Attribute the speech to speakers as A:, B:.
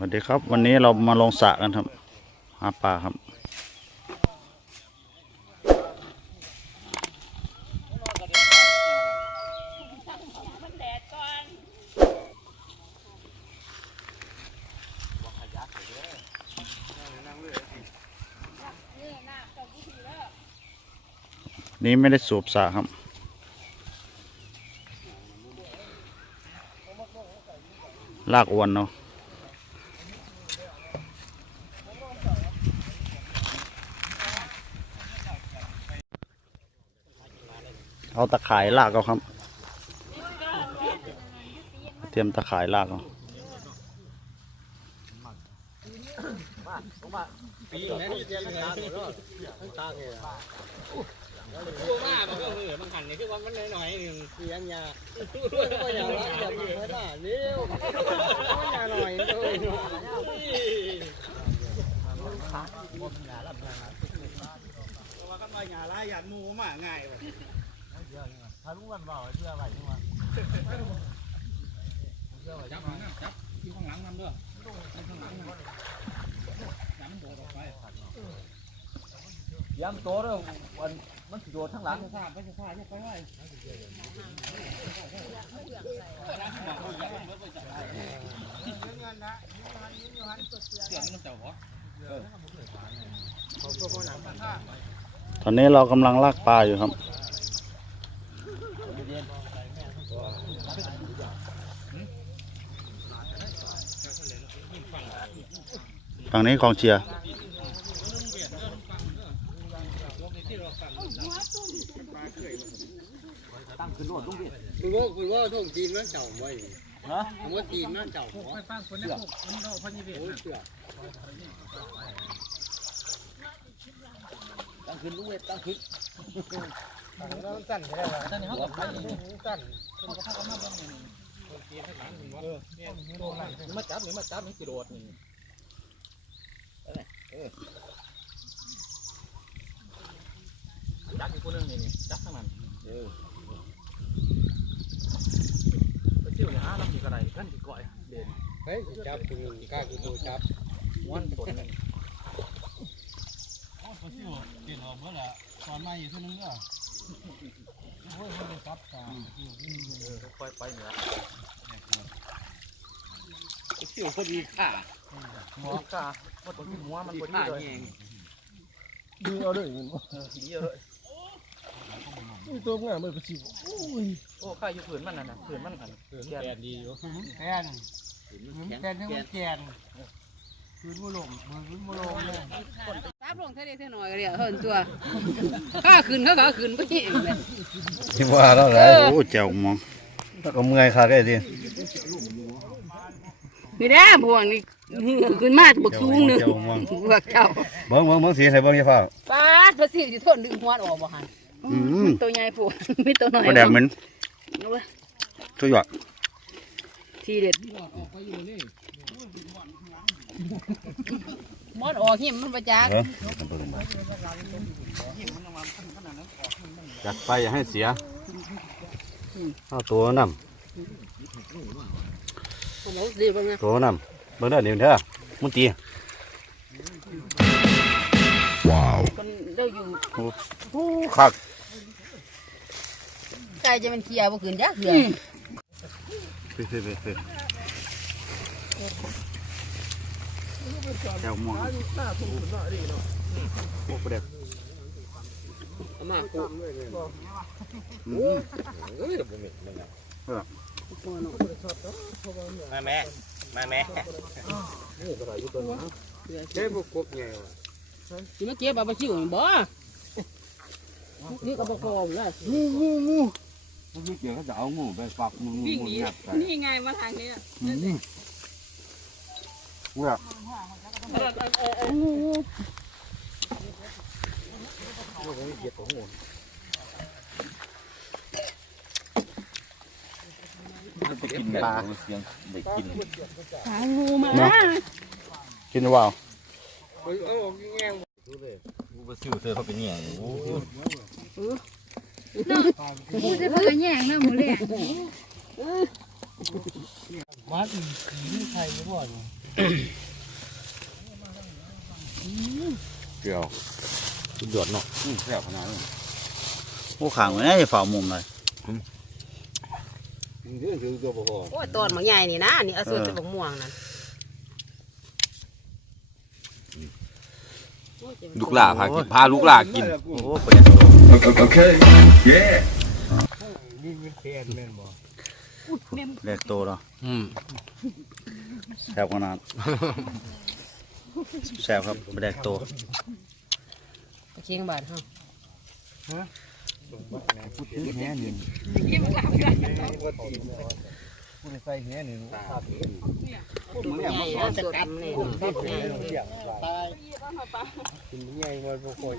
A: สวัสดีครับ วันนี้เรามาลงสระกันครับหาปลาครับนี้ไม่ได้สูบสระครับลากอวนเนาะ เอาตะข่ายลากเอาครับ เตรียมตะข่ายลากเอา
B: ตัวมามันก็เหนื่อยบางขันเนี่ยคือว่ามันหน่อยๆหนึ่งเสียงยาก็อย่างนั้อย่ามีเวลาเร็วมันยาหน่อยเลยว่ากันว่าหยาลายหยาดมูมาง่ายว่ะ
C: ถ้ารู้วันว่าเชื่ออะไรนี่วะ
B: จับจับที่ข้างหลังนั่นเด้อข้างหลังนั่นอย่ามันโดดออกไป
C: ย้ำโตเด้อวันมันสิโดดทั้งหลัง
B: จะทราบไปจะทราบไปไว้เสียงมันเจ้าหัว
A: ตอนนี้เรากำลังลากปลาอยู่ครับ ฝั่งนี้กองเชียร์
C: ตั้งขึ้นโดดลุงพี่
B: คุณว่าคุณว่าท่องจีนนั่นเจ้าไว้
C: ฮะ
B: ผมว่าจีนนั่นเจ้าหัว
C: ไปปั้งคนนี้มันเราพันยี่สิบ
B: โอ้ยเสือ
C: ตั้งขึ้นลุงเวทตั้งขึ้น
B: แล้วสั้นใช่ไหม
C: ตั้งนี้เขากับไป
B: สั้น
C: เขากับพากันมาบ้างนี่มาจับนี่มาจับนี่สิโดดนี่ จับอีกคนนึงนี่นี่จับทั้งนั้นเออไปเที่ยวเนี่ยฮะน้ำสีกระไรกันสีก่อยเด่น
B: เฮ้ยจับคุณกล้าคุณดูจับ
C: ม้วนสนนี่
B: โอ้ยเขาซิวเปลี่นออกเมื่อละตอนมาอยู่ที่นึงเด้อโอ้ยมันเป็นซับตา
C: เออค่อยไปเหนือ
B: ซิวพอดีค่ะ
C: หมอกาว่าตัวที่หัวมันพอดีเลย
D: ดึงเอาด้วย
C: เออดีเลย
D: นี่ตัวงามเลยประชิว
C: โอ้ข้าอยู่ผืนมันน่ะนะผืนมันอันผืนแกน
B: ดีอยู่
D: แทนแทนยังมันแกนคืนมุลงคืนมุลงเลย
E: ซับลงเท่านี้เท่าน้อยก็เรียกเฮินตัวข้าขึ้นเขาก็ขึ้นไปเองเลย
A: ที่ว่าแล้วแหละโอ้เจ้ามองถ้าก็เมื่อยค่ะได้ดิ
E: นี่แหละพวกนี้ ขึ้นมาบักสูงหนึงพวกเจ้า
A: เบิ่งเบิ่งเบิ่งสีให้เบิ่งอย่าฟ้า
E: ปาดภาษีสิทนดึงหัวออกบ่หัน
A: อืม
E: ตัวใหญ่พวกมีตัวน้อย
A: บ่แดกเหม็น
E: เอาไว้
A: สุดยอด
E: ทีเด็ดมอนออกหิมมันประจัก
A: เออเบิ่งมาจัดไปอย่าให้เสียเอาตัวนำ
E: ผมเอาสิบ่ไง
A: ตัวนำ เบิ่งเด้อนี่เด้อมุนตี
E: คนเราอยู่
A: โอ้คัก
E: ไกลจะมันเคลียร์บ่ขึ้นจักเหือ
A: เฮ้ยเฮ้ยเฮ้ยเฮ้ยแถวม่วงโอ้บ่แดก
B: มากู
A: อืม
C: มาแม่ มาแม่
B: เฮ้ยพวกกบไงวะ
E: สิมาเก็บเอาไปชิวนี่บ่นี่ก็บ่พอเลย
A: งูงูงูมันไม่เกี่ยวเขาจะเอางูไปปักงูงูงูงับใส่
E: นี่ไงมาทางนี้
A: อืมเว้ย
C: กินปลาเสียงเด็กกิน
E: หางูมา
A: กินหรือเปล่า
B: เฮ้ยเอาแง่ง
C: กูไปซื้อเสื้อเขาเป็นเนี่ยโอ้
E: กูจะเพื่อแย่งนะหมูเลี้ยง
D: มาอีกสีนี่ใครไม่บ่น
F: เกี่ยวสุดยอดเนาะอืมแซ่บขนาดนั้น
A: โอ้ขางไว้น่าจะฝ่ามุมเลย
F: เรื่องคือตัวบ่พอ
E: โอ้ยตอนหมอใหญ่นี่นะนี่เอาส่วนจะบกม่วงนั่น
F: ลูกหลาพากินพาลูกหลากิน
A: โอ้ประเด็นโต
B: นี่มันแคนแม่นบ่
A: แรกโตเนาะ
F: อืม
A: แซ่บขนาดแซ่บครับประเด็นโต
E: เชียงบาทเฮา
B: พูดถึงแหนี่พูดใส่แหนี่
E: ใหญ่นะสดนี่
B: ตายกินใหญ่มาบ่ค่อย